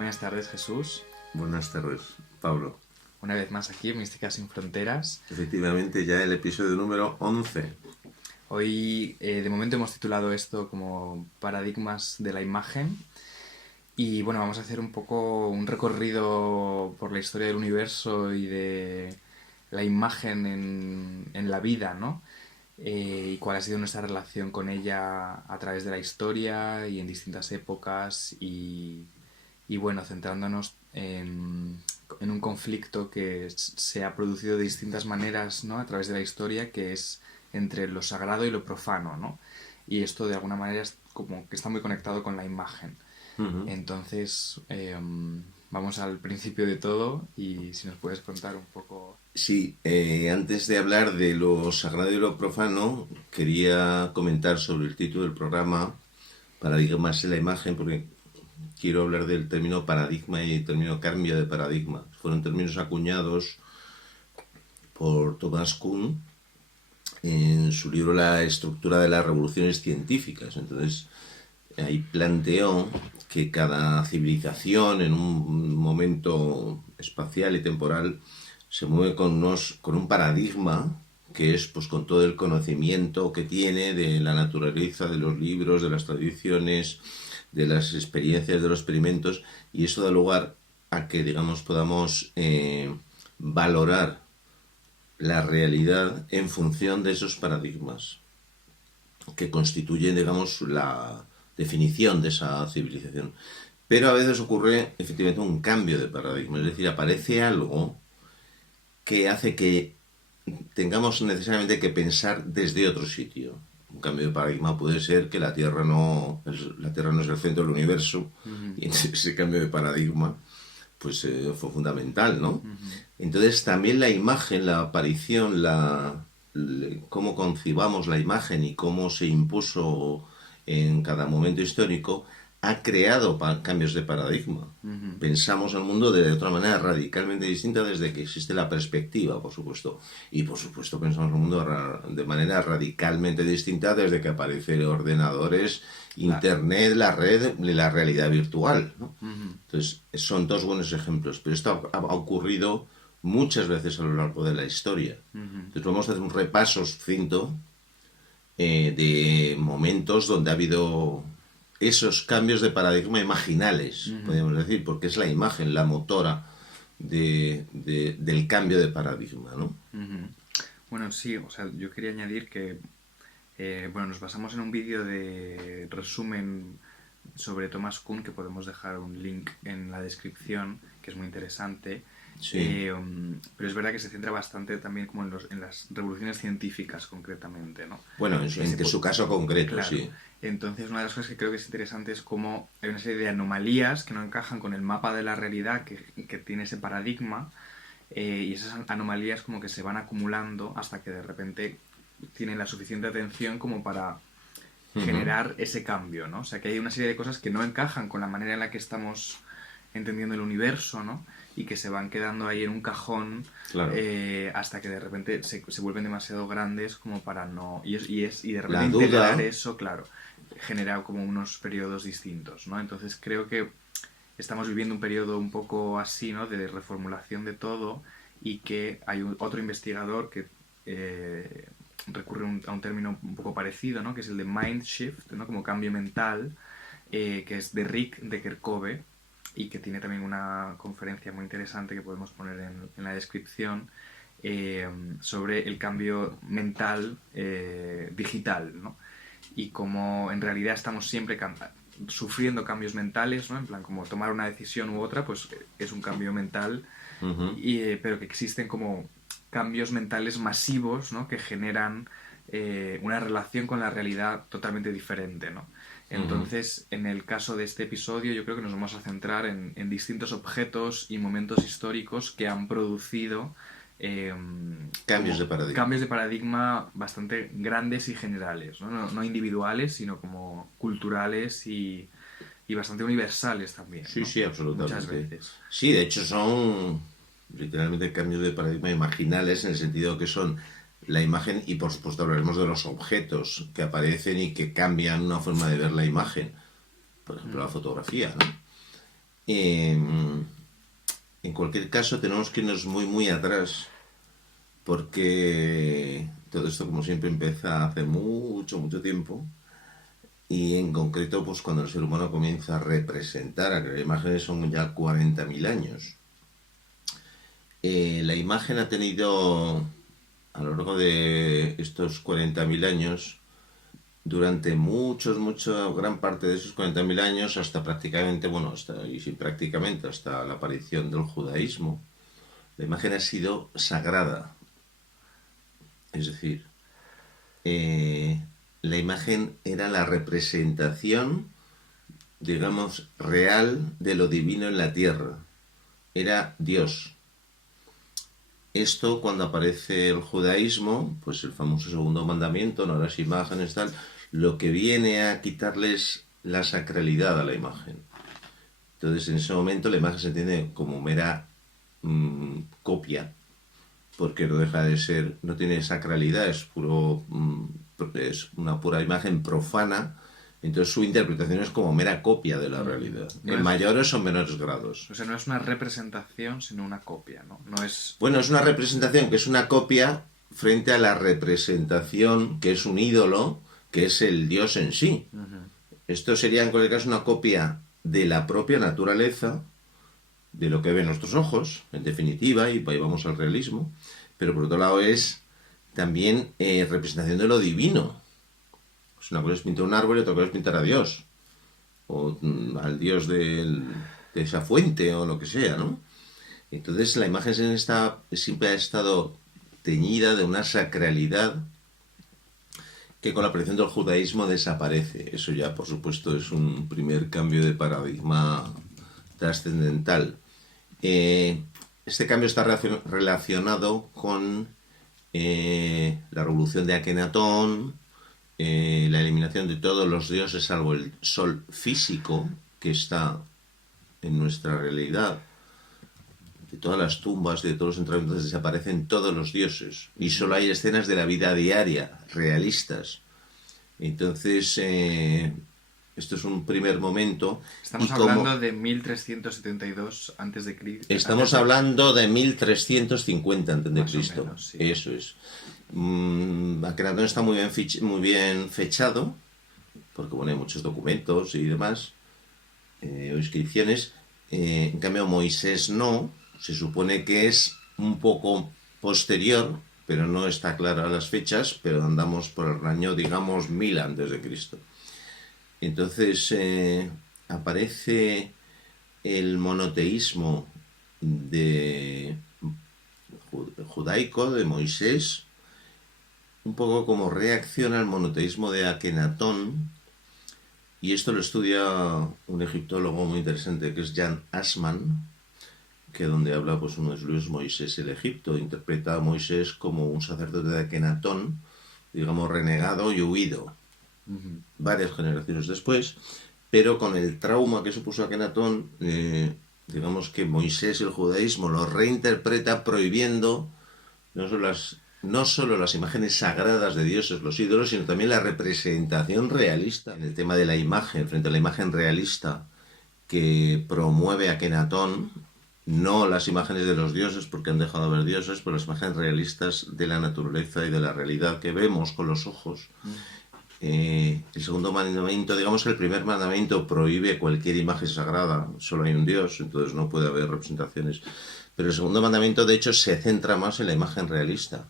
Buenas tardes, Jesús. Buenas tardes, Pablo. Una vez más aquí en Mística sin Fronteras. Efectivamente, ya el episodio número 11. Hoy, de momento, hemos titulado esto como Paradigmas de la Imagen. Y bueno, vamos a hacer un poco un recorrido por la historia del universo y de la imagen en la vida, ¿no? Y cuál ha sido nuestra relación con ella a través de la historia y en distintas épocas y bueno, centrándonos en un conflicto que se ha producido de distintas maneras, ¿no? A través de la historia, que es entre lo sagrado y lo profano, ¿no? Y esto de alguna manera es como que está muy conectado con la imagen. Entonces, vamos al principio de todo y si nos puedes contar un poco. Sí, antes de hablar de lo sagrado y lo profano, quería comentar sobre el título del programa, Paradigmas en la Imagen, porque quiero hablar del término paradigma y el término cambio de paradigma. Fueron términos acuñados por Thomas Kuhn en su libro La estructura de las revoluciones científicas. Entonces, ahí planteó que cada civilización en un momento espacial y temporal se mueve con un paradigma que es pues con todo el conocimiento que tiene de la naturaleza, de los libros, de las tradiciones, de las experiencias, de los experimentos, y eso da lugar a que, digamos, podamos valorar la realidad en función de esos paradigmas que constituyen, digamos, la definición de esa civilización. Pero a veces ocurre efectivamente un cambio de paradigma, es decir, aparece algo que hace que tengamos necesariamente que pensar desde otro sitio. Un cambio de paradigma puede ser que la Tierra no es el centro del universo, y ese cambio de paradigma pues fue fundamental, ¿no? Entonces también la imagen, la aparición, cómo concibamos la imagen y cómo se impuso en cada momento histórico ha creado cambios de paradigma. Pensamos el mundo de otra manera radicalmente distinta desde que existe la perspectiva, por supuesto. Y por supuesto pensamos el mundo de manera radicalmente distinta desde que aparecen ordenadores, internet, la red y la realidad virtual, ¿no? Entonces son dos buenos ejemplos. Pero esto ha ocurrido muchas veces a lo largo de la historia. Entonces vamos a hacer un repaso sucinto de momentos donde ha habido esos cambios de paradigma imaginales, podríamos decir, porque es la imagen la motora del cambio de paradigma, ¿no? Bueno, sí, o sea, yo quería añadir que bueno, nos basamos en un vídeo de resumen sobre Thomas Kuhn, que podemos dejar un link en la descripción, que es muy interesante. Sí. Pero es verdad que se centra bastante también como en las revoluciones científicas concretamente, ¿no? Bueno, en su caso concreto, claro. sí. Entonces, una de las cosas que creo que es interesante es cómo hay una serie de anomalías que no encajan con el mapa de la realidad que tiene ese paradigma, y esas anomalías como que se van acumulando hasta que de repente tienen la suficiente atención como para generar ese cambio, ¿no? O sea, que hay una serie de cosas que no encajan con la manera en la que estamos entendiendo el universo, ¿no? Y que se van quedando ahí en un cajón, claro, hasta que de repente se vuelven demasiado grandes como para no... Y de repente la integrar duda, eso, claro, genera como unos periodos distintos, ¿no? Entonces creo que estamos viviendo un periodo un poco así, ¿no? De reformulación de todo, y que hay otro investigador que recurre a un término un poco parecido, ¿no? Que es el de mind shift, ¿no? Como cambio mental, que es de Rick de Kerkhove, y que tiene también una conferencia muy interesante que podemos poner en la descripción, sobre el cambio mental digital, ¿no? Y cómo en realidad estamos siempre sufriendo cambios mentales, ¿no? En plan, como tomar una decisión u otra, pues es un cambio mental, pero que existen como cambios mentales masivos, ¿no? Que generan una relación con la realidad totalmente diferente, ¿no? Entonces, en el caso de este episodio, yo creo que nos vamos a centrar en distintos objetos y momentos históricos que han producido cambios de paradigma bastante grandes y generales, ¿no? No individuales, sino como culturales y bastante universales también, ¿no? Sí, sí, absolutamente. Muchas veces. Sí, de hecho son literalmente cambios de paradigma imaginales, en el sentido que son la imagen, y por supuesto hablaremos de los objetos que aparecen y que cambian una forma de ver la imagen, por ejemplo la fotografía, ¿no? En cualquier caso, tenemos que irnos muy, muy atrás, porque todo esto, como siempre, empieza hace mucho, mucho tiempo. Y en concreto, pues cuando el ser humano comienza a representar, a crear imágenes, son ya 40.000 años. La imagen ha tenido, a lo largo de estos 40.000 años, durante gran parte de esos 40.000 años, hasta prácticamente, bueno, hasta la aparición del judaísmo, la imagen ha sido sagrada. Es decir, la imagen era la representación, digamos, real de lo divino en la tierra. Era Dios. Esto, cuando aparece el judaísmo, pues el famoso segundo mandamiento, no harás imágenes, tal, lo que viene a quitarles la sacralidad a la imagen. Entonces, en ese momento la imagen se entiende como mera copia, porque no deja de ser, no tiene sacralidad, es una pura imagen profana. Entonces su interpretación es como mera copia de la realidad, en mayores o menores grados. O sea, no es una representación, sino una copia, ¿no? No es... Bueno, es una representación que es una copia frente a la representación que es un ídolo, que es el Dios en sí. Esto sería en cualquier caso una copia de la propia naturaleza, de lo que ven nuestros ojos, en definitiva, y ahí vamos al realismo, pero por otro lado es también representación de lo divino. Pues una cosa es pintar un árbol y otra cosa es pintar a Dios, o al Dios de esa fuente, o lo que sea, ¿no? Entonces la imagen siempre ha estado teñida de una sacralidad que con la aparición del judaísmo desaparece. Eso ya, por supuesto, es un primer cambio de paradigma trascendental. Este cambio está relacionado con la revolución de Akenatón, la eliminación de todos los dioses salvo el sol físico que está en nuestra realidad. De todas las tumbas, de todos los enterramientos desaparecen todos los dioses y solo hay escenas de la vida diaria, realistas. Entonces, esto es un primer momento. Estamos hablando de 1372 antes de Cristo. Estamos hablando de 1350 antes de Cristo. Menos, sí. Eso es. Akenatón está muy bien fechado, porque bueno, hay muchos documentos y demás, o inscripciones. En cambio, Moisés no. Se supone que es un poco posterior, pero no está clara las fechas, pero andamos por el año, digamos, 1000 antes de Cristo. Entonces aparece el monoteísmo judaico de Moisés, un poco como reacción al monoteísmo de Akenatón, y esto lo estudia un egiptólogo muy interesante que es Jan Assmann, que donde habla pues uno de sus libros, Moisés el Egipto, interpreta a Moisés como un sacerdote de Akenatón, digamos renegado y huido, varias generaciones después, pero con el trauma que supuso Akenatón, digamos que Moisés y el judaísmo lo reinterpreta prohibiendo no solo las imágenes sagradas de dioses, los ídolos, sino también la representación realista. En el tema de la imagen, frente a la imagen realista que promueve Akenatón, no las imágenes de los dioses, porque han dejado de haber dioses, pero las imágenes realistas de la naturaleza y de la realidad que vemos con los ojos. El segundo mandamiento, digamos que el primer mandamiento prohíbe cualquier imagen sagrada, solo hay un Dios, entonces no puede haber representaciones. Pero el segundo mandamiento, de hecho, se centra más en la imagen realista.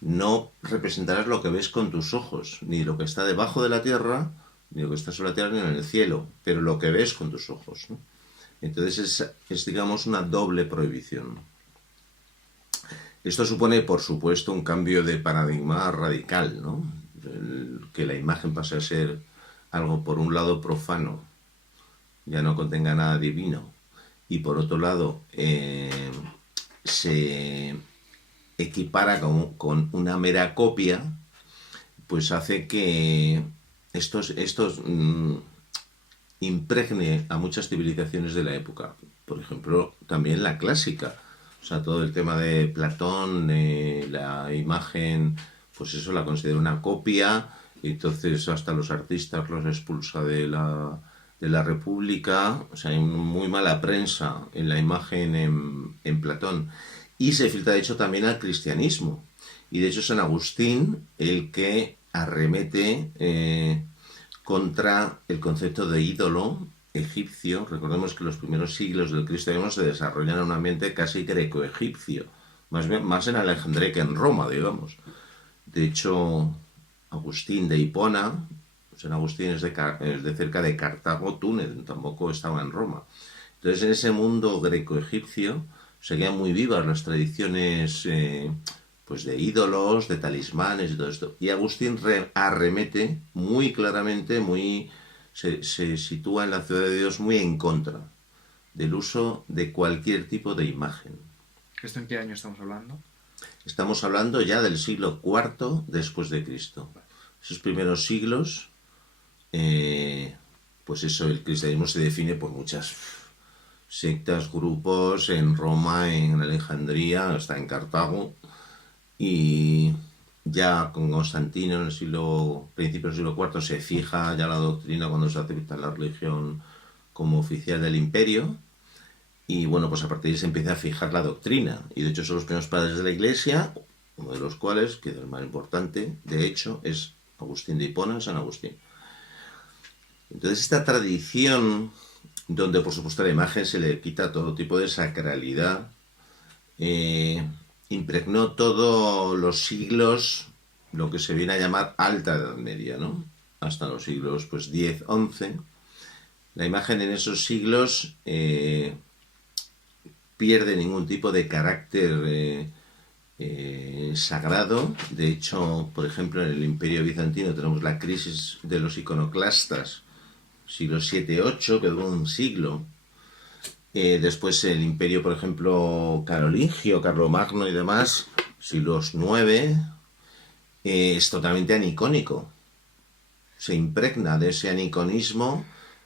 No representarás lo que ves con tus ojos, ni lo que está debajo de la tierra, ni lo que está sobre la tierra, ni en el cielo, pero lo que ves con tus ojos, ¿no? Entonces es, digamos, una doble prohibición. Esto supone, por supuesto, un cambio de paradigma radical, ¿no? Que la imagen pase a ser algo, por un lado, profano, ya no contenga nada divino, y por otro lado, se equipara con una mera copia, pues hace que estos impregne a muchas civilizaciones de la época. Por ejemplo, también la clásica. O sea, todo el tema de Platón, la imagen, pues eso la considera una copia, y entonces hasta los artistas los expulsa de la de la República, o sea, hay muy mala prensa en la imagen en Platón. Y se filtra, de hecho, también al cristianismo. Y de hecho, San Agustín el que arremete contra el concepto de ídolo egipcio. Recordemos que los primeros siglos del cristianismo se desarrollan en un ambiente casi greco-egipcio, más en Alejandría que en Roma, digamos. De hecho, Agustín de Hipona, San Agustín es de cerca de Cartago, Túnez, tampoco estaba en Roma. Entonces, en ese mundo greco-egipcio seguían muy vivas las tradiciones pues de ídolos, de talismanes y todo esto. Y Agustín arremete muy claramente, se sitúa en la ciudad de Dios muy en contra del uso de cualquier tipo de imagen. ¿Esto en qué año estamos hablando? Estamos hablando ya del siglo IV después de Cristo. Esos primeros siglos, pues eso, el cristianismo se define por muchas sectas, grupos, en Roma, en Alejandría, hasta en Cartago, y ya con Constantino en el principio del siglo IV se fija ya la doctrina cuando se acepta la religión como oficial del imperio. Y bueno, pues a partir de ahí se empieza a fijar la doctrina. Y de hecho son los primeros padres de la Iglesia, uno de los cuales, que es el más importante, de hecho, es Agustín de Hipona, San Agustín. Entonces esta tradición, donde por supuesto a la imagen se le quita todo tipo de sacralidad, impregnó todos los siglos, lo que se viene a llamar Alta Edad Media, ¿no? Hasta los siglos pues 10, 11. La imagen en esos siglos pierde ningún tipo de carácter sagrado. De hecho, por ejemplo, en el Imperio Bizantino tenemos la crisis de los iconoclastas, siglo 7-8, que duró un siglo. Después el Imperio, por ejemplo, carolingio, Carlomagno y demás, siglos 9, es totalmente anicónico. Se impregna de ese aniconismo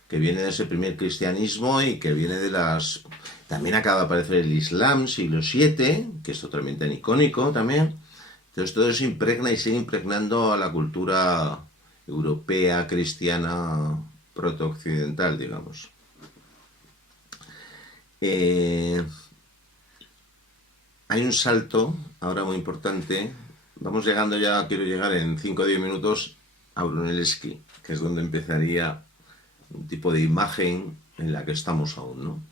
que viene de ese primer cristianismo y que viene de las... También acaba de aparecer el Islam, siglo VII, que es totalmente anicónico también. Entonces todo eso impregna y sigue impregnando a la cultura europea, cristiana, proto-occidental, digamos. Hay un salto ahora muy importante. Vamos llegando ya, quiero llegar en 5 o 10 minutos a Brunelleschi, que es donde empezaría un tipo de imagen en la que estamos aún, ¿no?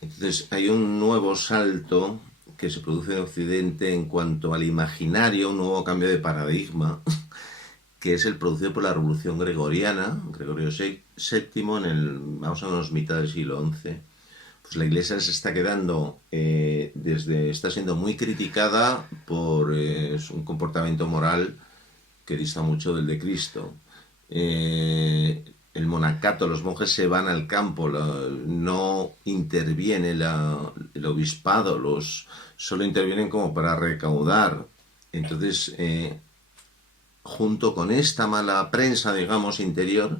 Entonces hay un nuevo salto que se produce en Occidente en cuanto al imaginario, un nuevo cambio de paradigma, que es el producido por la Revolución Gregoriana, Gregorio VII, vamos a unos mitad del siglo XI. Pues la Iglesia se está quedando, está siendo muy criticada por un comportamiento moral que dista mucho del de Cristo. El monacato, los monjes se van al campo, no interviene el obispado, solo intervienen como para recaudar. Entonces, junto con esta mala prensa, digamos, interior,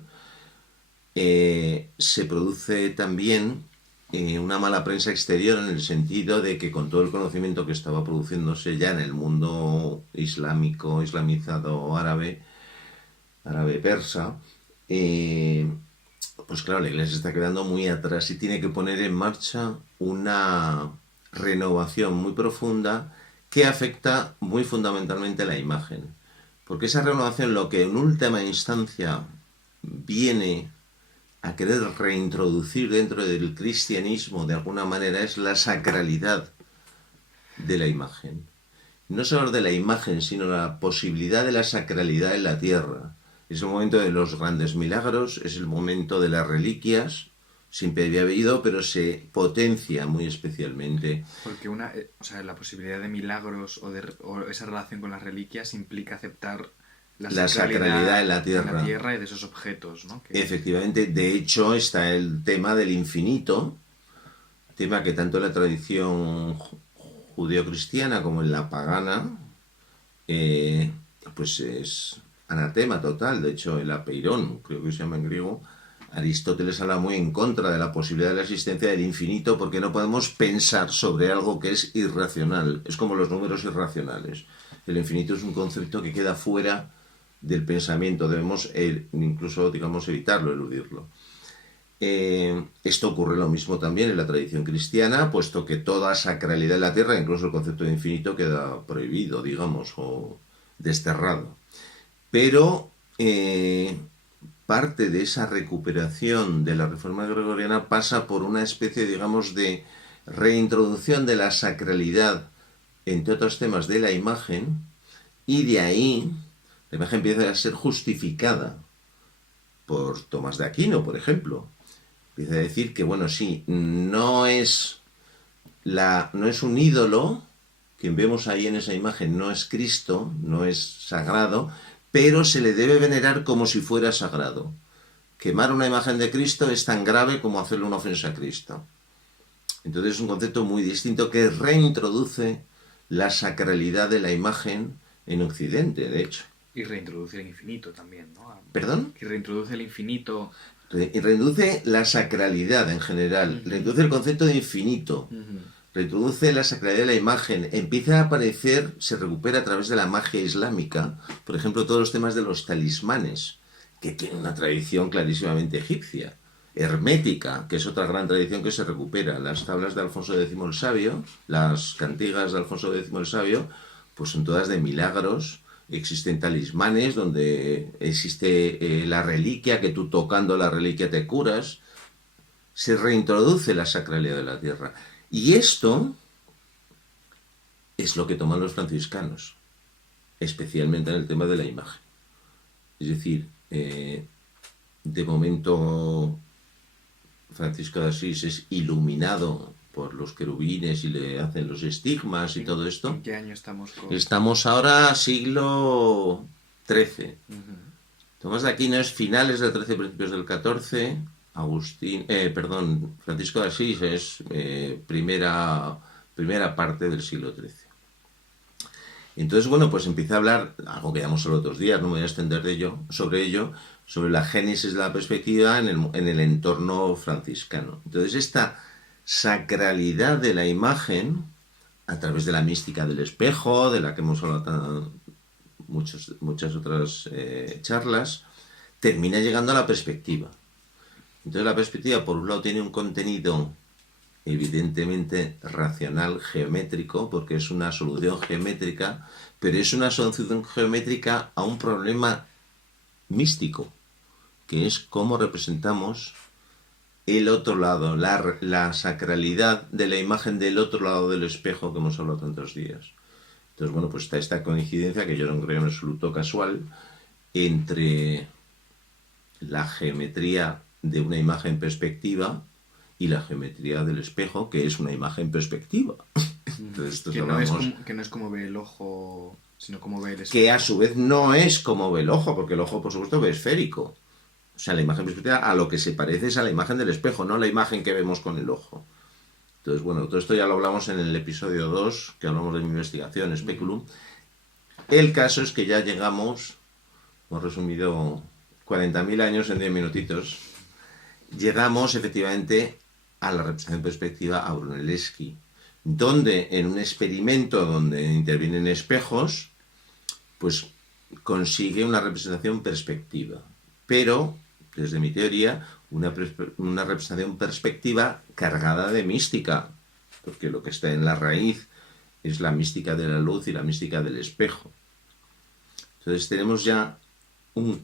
se produce también una mala prensa exterior, en el sentido de que con todo el conocimiento que estaba produciéndose ya en el mundo islámico, islamizado árabe persa, pues claro, la Iglesia está quedando muy atrás y tiene que poner en marcha una renovación muy profunda que afecta muy fundamentalmente a la imagen. Porque esa renovación, lo que en última instancia viene a querer reintroducir dentro del cristianismo de alguna manera, es la sacralidad de la imagen. No solo de la imagen, sino la posibilidad de la sacralidad en la tierra. Es el momento de los grandes milagros, es el momento de las reliquias. Siempre había habido, pero se potencia muy especialmente. Porque la posibilidad de milagros o esa relación con las reliquias implica aceptar la sacralidad en la tierra y de esos objetos, ¿no? Efectivamente, de hecho está el tema del infinito, tema que tanto en la tradición judeo-cristiana como en la pagana, pues es anatema total. De hecho, el apeirón, creo que se llama en griego, Aristóteles habla muy en contra de la posibilidad de la existencia del infinito, porque no podemos pensar sobre algo que es irracional. Es como los números irracionales. El infinito es un concepto que queda fuera del pensamiento, debemos incluso, digamos, evitarlo, eludirlo. Esto ocurre lo mismo también en la tradición cristiana, puesto que toda sacralidad de la tierra, incluso el concepto de infinito, queda prohibido, digamos, o desterrado. Pero parte de esa recuperación de la reforma gregoriana pasa por una especie, digamos, de reintroducción de la sacralidad, entre otros temas, de la imagen, y de ahí la imagen empieza a ser justificada por Tomás de Aquino, por ejemplo. Empieza a decir que, bueno, sí, no es un ídolo, quien vemos ahí en esa imagen no es Cristo, no es sagrado, pero se le debe venerar como si fuera sagrado. Quemar una imagen de Cristo es tan grave como hacerle una ofensa a Cristo. Entonces es un concepto muy distinto que reintroduce la sacralidad de la imagen en Occidente, de hecho. Y reintroduce el infinito también, ¿no? ¿Perdón? Y reintroduce el infinito. Reintroduce la sacralidad en general, reintroduce el concepto de infinito, reintroduce la sacralidad de la imagen, empieza a aparecer, se recupera a través de la magia islámica, por ejemplo, todos los temas de los talismanes, que tienen una tradición clarísimamente egipcia, hermética, que es otra gran tradición que se recupera. Las tablas de Alfonso X el Sabio, las cantigas de Alfonso X el Sabio, pues son todas de milagros. Existen talismanes donde existe la reliquia, que tú tocando la reliquia te curas. Se reintroduce la sacralidad de la tierra. Y esto es lo que toman los franciscanos, especialmente en el tema de la imagen. Es decir, de momento Francisco de Asís es iluminado por los querubines y le hacen los estigmas y todo esto. ¿En qué año estamos? Estamos ahora siglo XIII. Tomás de Aquino es finales del XIII, principios del XIV. Francisco de Asís es primera parte del siglo XIII. Entonces, bueno, pues empieza a hablar, algo que llamamos solo 2 días, no me voy a extender sobre la génesis de la perspectiva en el entorno franciscano. Entonces, esta sacralidad de la imagen, a través de la mística del espejo, de la que hemos hablado muchas otras charlas, termina llegando a la perspectiva. Entonces la perspectiva, por un lado, tiene un contenido evidentemente racional, geométrico, porque es una solución geométrica, pero es una solución geométrica a un problema místico, que es cómo representamos el otro lado, la sacralidad de la imagen del otro lado del espejo que hemos hablado tantos días. Entonces, bueno, pues está esta coincidencia, que yo no creo en absoluto casual, entre la geometría de una imagen perspectiva y la geometría del espejo, que es una imagen perspectiva. Entonces, que no es como ve el ojo, sino como ve el espejo. Que a su vez no es como ve el ojo, porque el ojo, por supuesto, ve esférico. O sea, la imagen perspectiva a lo que se parece es a la imagen del espejo, no la imagen que vemos con el ojo. Entonces, bueno, todo esto ya lo hablamos en el episodio 2, que hablamos de mi investigación, Speculum. El caso es que ya llegamos, hemos resumido 40.000 años en 10 minutitos, llegamos efectivamente a la representación perspectiva a Brunelleschi, donde en un experimento donde intervienen espejos, pues consigue una representación perspectiva. Pero, desde mi teoría, una representación perspectiva cargada de mística, porque lo que está en la raíz es la mística de la luz y la mística del espejo. Entonces tenemos ya un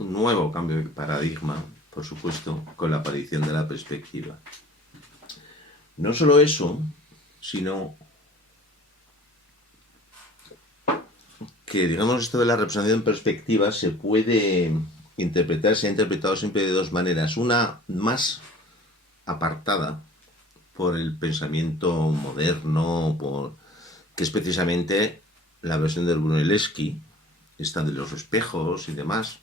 nuevo cambio de paradigma, por supuesto, con la aparición de la perspectiva. No solo eso, sino que, digamos, esto de la representación en perspectiva se puede interpretar, se ha interpretado siempre de 2 maneras. Una más apartada por el pensamiento moderno, que es precisamente la versión de Brunelleschi, esta de los espejos y demás.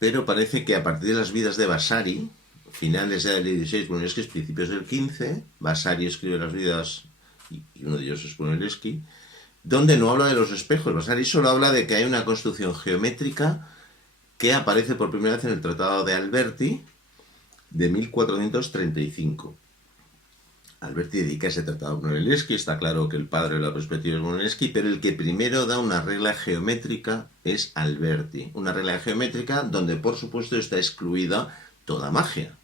Pero parece que a partir de las vidas de Vasari, finales del XVI, Brunelleschi, principios del XV, Vasari escribe las vidas, y uno de ellos es Brunelleschi, donde no habla de los espejos. Vasari solo habla de que hay una construcción geométrica que aparece por primera vez en el Tratado de Alberti de 1435. Alberti dedica ese tratado a Brunelleschi, está claro que el padre de la perspectiva es Brunelleschi, pero el que primero da una regla geométrica es Alberti. Una regla geométrica donde, por supuesto, está excluida toda magia.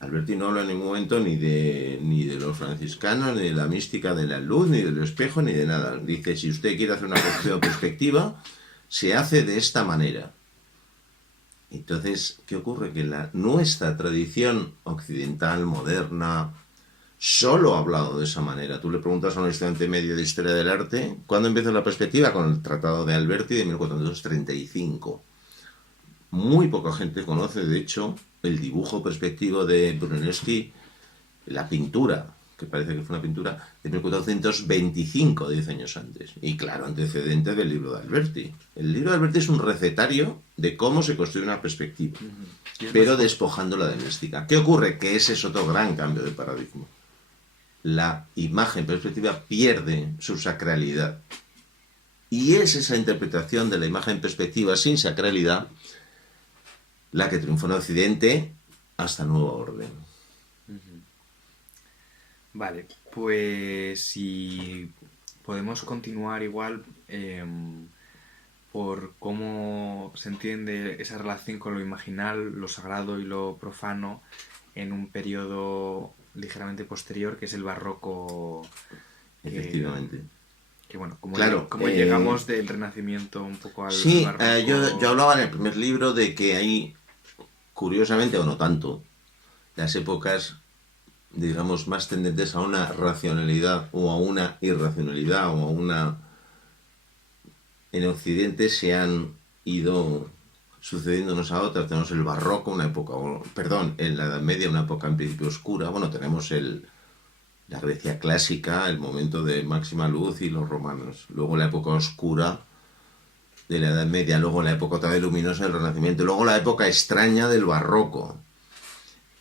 Alberti no habla en ningún momento ni de los franciscanos, ni de la mística de la luz, ni del espejo, ni de nada. Dice, si usted quiere hacer una posición perspectiva, se hace de esta manera. Entonces, ¿qué ocurre? Que nuestra tradición occidental, moderna, solo ha hablado de esa manera. Tú le preguntas a un estudiante medio de Historia del Arte, ¿cuándo empezó la perspectiva? Con el Tratado de Alberti de 1435. Muy poca gente conoce, de hecho, el dibujo perspectivo de Brunelleschi, la pintura, que parece que fue una pintura, de 1425, 10 años antes. Y claro, antecedente del libro de Alberti. El libro de Alberti es un recetario de cómo se construye una perspectiva, pero despojándola de mística. ¿Qué ocurre? Que ese es otro gran cambio de paradigma. La imagen perspectiva pierde su sacralidad. Y es esa interpretación de la imagen perspectiva sin sacralidad la que triunfó en Occidente hasta nuevo orden. Vale, pues si podemos continuar igual por cómo se entiende esa relación con lo imaginal, lo sagrado y lo profano en un periodo ligeramente posterior, que es el barroco. Efectivamente. Que bueno, como Claro, llegamos del Renacimiento un poco al sí, barroco. Yo hablaba en el primer libro de que hay, curiosamente o no tanto, las épocas, digamos, más tendentes a una racionalidad o a una irracionalidad o a una... En Occidente se han ido sucediendo unas a otras. Tenemos el barroco, una época, en la Edad Media una época en principio oscura. Bueno, tenemos la Grecia clásica, el momento de máxima luz y los romanos. Luego la época oscura de la Edad Media, luego la época otra vez luminosa del Renacimiento, luego la época extraña del barroco.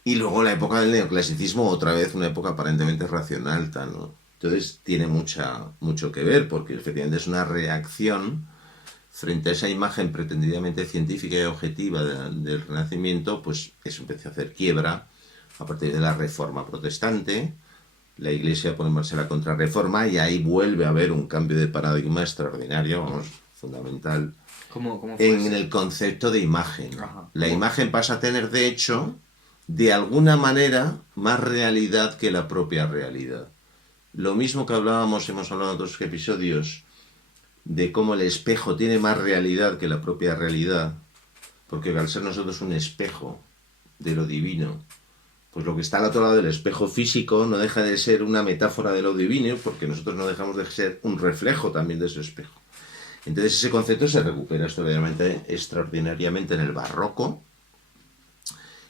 Y luego la época del neoclasicismo, otra vez una época aparentemente racional, ¿no? Entonces tiene mucho que ver, porque efectivamente es una reacción frente a esa imagen pretendidamente científica y objetiva del Renacimiento, pues eso empezó a hacer quiebra a partir de la Reforma Protestante. La Iglesia pone en marcha la Contrarreforma y ahí vuelve a haber un cambio de paradigma extraordinario, vamos, fundamental, ¿Cómo fue en el concepto de imagen. Ajá. La imagen pasa a tener, de hecho, de alguna manera, más realidad que la propia realidad. Lo mismo que hemos hablado en otros episodios, de cómo el espejo tiene más realidad que la propia realidad, porque al ser nosotros un espejo de lo divino, pues lo que está al otro lado del espejo físico no deja de ser una metáfora de lo divino, porque nosotros no dejamos de ser un reflejo también de ese espejo. Entonces ese concepto se recupera extraordinariamente en el barroco,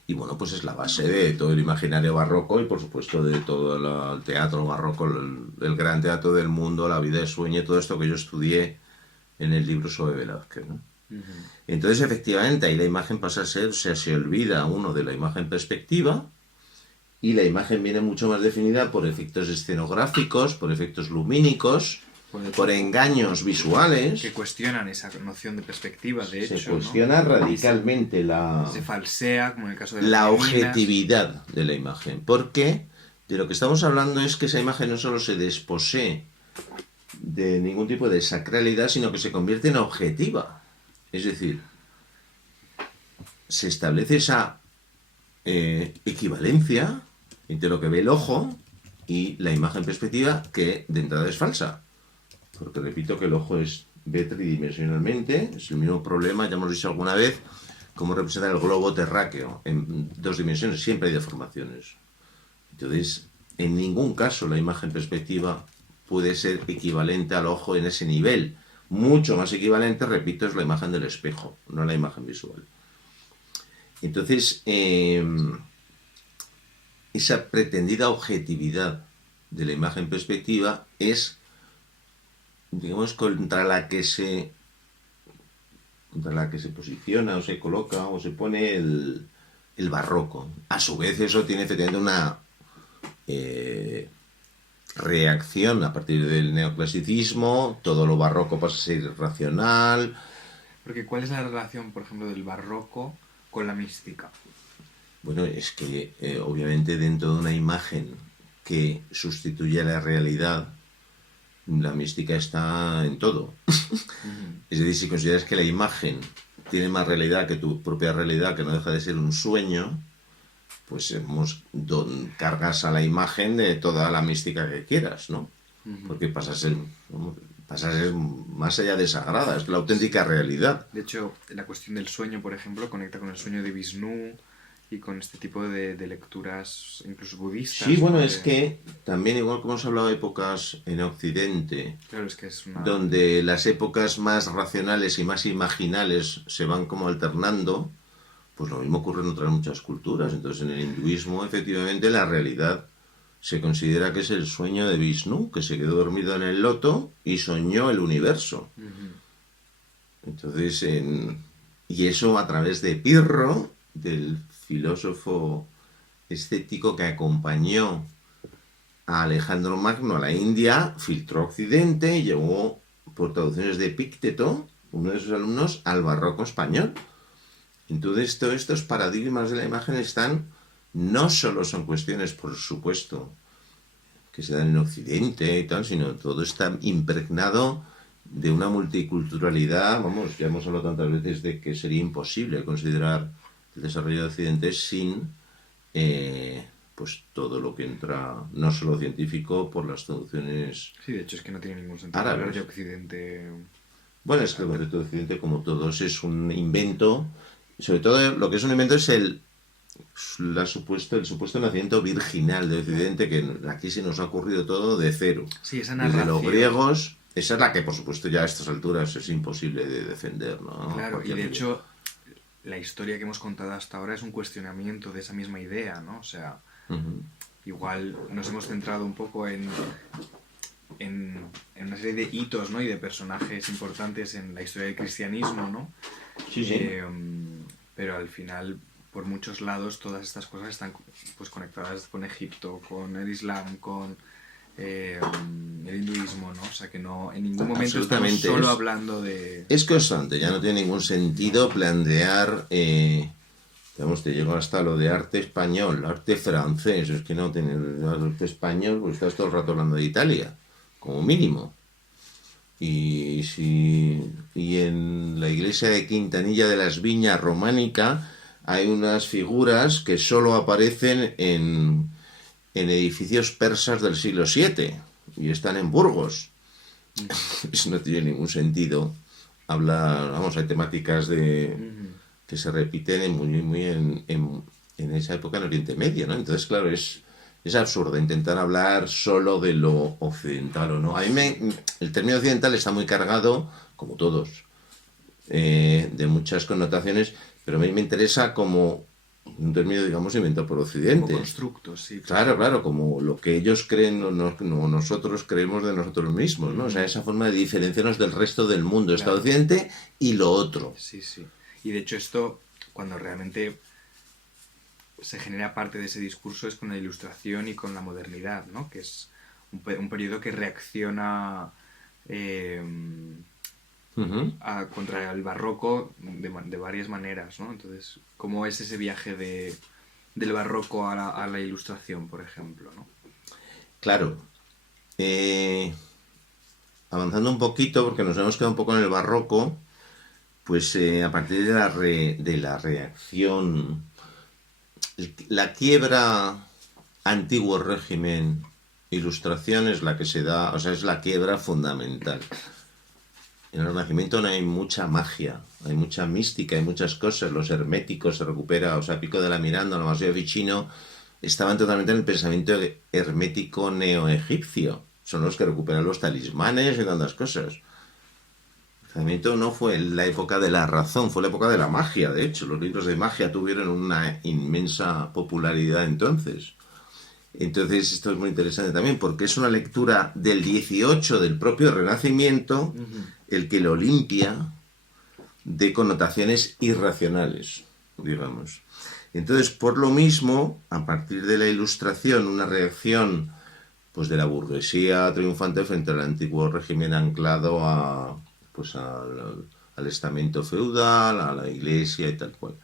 y bueno, pues es la base de todo el imaginario barroco y por supuesto de todo el teatro barroco, el gran teatro del mundo, la vida de sueño, todo esto que yo estudié en el libro sobre Velázquez, ¿no? Entonces efectivamente ahí la imagen pasa a ser, o sea, se olvida uno de la imagen perspectiva y la imagen viene mucho más definida por efectos escenográficos, por efectos lumínicos, por engaños visuales. Que cuestionan esa noción de perspectiva, de hecho. Se cuestiona, ¿no?, radicalmente se falsea, como en el caso de la objetividad de la imagen. Porque de lo que estamos hablando es que esa imagen no solo se desposee de ningún tipo de sacralidad, sino que se convierte en objetiva. Es decir, se establece esa equivalencia entre lo que ve el ojo y la imagen perspectiva, que de entrada es falsa. Porque repito que el ojo ve tridimensionalmente, es el mismo problema, ya hemos dicho alguna vez, cómo representa el globo terráqueo en dos dimensiones, siempre hay deformaciones. Entonces, en ningún caso la imagen perspectiva puede ser equivalente al ojo en ese nivel. Mucho más equivalente, repito, es la imagen del espejo, no la imagen visual. Entonces, esa pretendida objetividad de la imagen perspectiva es, digamos, contra la que se posiciona o se coloca o se pone el barroco. A su vez eso tiene efectivamente una reacción a partir del neoclasicismo, todo lo barroco pasa a ser irracional. Porque ¿cuál es la relación, por ejemplo, del barroco con la mística? Bueno, es que obviamente dentro de una imagen que sustituye a la realidad, la mística está en todo. Es decir, si consideras que la imagen tiene más realidad que tu propia realidad, que no deja de ser un sueño, pues cargas a la imagen de toda la mística que quieras, ¿no? Porque pasa a ser más allá de sagrada, es la auténtica realidad. De hecho, la cuestión del sueño, por ejemplo, conecta con el sueño de Vishnu y con este tipo de lecturas incluso budistas. Sí, bueno, ¿no? es que también, igual como hemos hablado de épocas en Occidente, Claro, es que es una... donde las épocas más racionales y más imaginales se van como alternando, pues lo mismo ocurre en otras muchas culturas. Entonces, en el hinduismo, efectivamente, la realidad se considera que es el sueño de Vishnu, que se quedó dormido en el loto y soñó el universo. Entonces, y eso a través de Pirro, del filósofo escéptico que acompañó a Alejandro Magno a la India, filtró Occidente y llevó por traducciones de Epícteto, uno de sus alumnos, al barroco español. Entonces, todos estos paradigmas de la imagen no solo son cuestiones, por supuesto, que se dan en Occidente y tal, sino todo está impregnado de una multiculturalidad. Vamos, ya hemos hablado tantas veces de que sería imposible considerar el desarrollo de Occidente sin pues todo lo que entra, no solo científico, por las traducciones. Sí, de hecho es que no tiene ningún sentido árabes. hablar de Occidente. Bueno, es que el concepto de Occidente, como todos, es un invento. Sobre todo, lo que es un invento es el supuesto nacimiento virginal de Occidente, que aquí se nos ha ocurrido todo de cero. Sí, esa Desde narración. los griegos, esa es la que, por supuesto, ya a estas alturas es imposible de defender, ¿no? Claro, Porque y de hecho, la historia que hemos contado hasta ahora es un cuestionamiento de esa misma idea, ¿no? O sea, igual nos hemos centrado un poco en una serie de hitos, ¿no? Y de personajes importantes en la historia del cristianismo, ¿no? Sí, sí. Pero al final, por muchos lados, todas estas cosas están pues conectadas con Egipto, con el Islam, con el hinduismo, ¿no? O sea que no, en ningún momento estamos solo hablando de... Es constante, ya no tiene ningún sentido plantear... digamos, te llego hasta lo de arte español, arte francés, es que no tiene arte español, pues estás todo el rato hablando de Italia, como mínimo. Y en la iglesia de Quintanilla de las Viñas románica hay unas figuras que solo aparecen en edificios persas del siglo VII y están en Burgos. Eso no tiene ningún sentido. Vamos, hay temáticas que se repiten muy en esa época en Oriente Medio, ¿no? Entonces, claro, es absurdo intentar hablar solo de lo occidental o no. A mí el término occidental está muy cargado, como todos, de muchas connotaciones, pero a mí me interesa como un término, digamos, inventado por Occidente. Como constructo, sí. Claro, como lo que ellos creen o nosotros creemos de nosotros mismos, ¿no? O sea, esa forma de diferenciarnos del resto del mundo. Está Occidente y lo otro. Sí. Y de hecho esto, cuando realmente se genera parte de ese discurso, es con la Ilustración y con la modernidad, ¿no? Que es un periodo que reacciona contra el barroco de varias maneras, ¿no? Entonces, ¿cómo es ese viaje del barroco a la Ilustración, por ejemplo, ¿no? Claro. Avanzando un poquito, porque nos hemos quedado un poco en el barroco, pues a partir de la reacción, la quiebra antiguo régimen, Ilustración es la que se da, o sea, es la quiebra fundamental. En el Renacimiento no hay mucha magia, hay mucha mística, hay muchas cosas. Los herméticos se recupera, o sea, Pico de la Miranda, la Masía de Ficino, estaban totalmente en el pensamiento hermético neoegipcio. Son los que recuperan los talismanes y tantas cosas. El Renacimiento no fue la época de la razón, fue la época de la magia. De hecho, los libros de magia tuvieron una inmensa popularidad entonces. Entonces esto es muy interesante también porque es una lectura del 18 del propio Renacimiento el que lo limpia de connotaciones irracionales, digamos. Entonces, por lo mismo, a partir de la Ilustración, una reacción pues de la burguesía triunfante frente al antiguo régimen anclado al estamento feudal, a la iglesia y tal cual.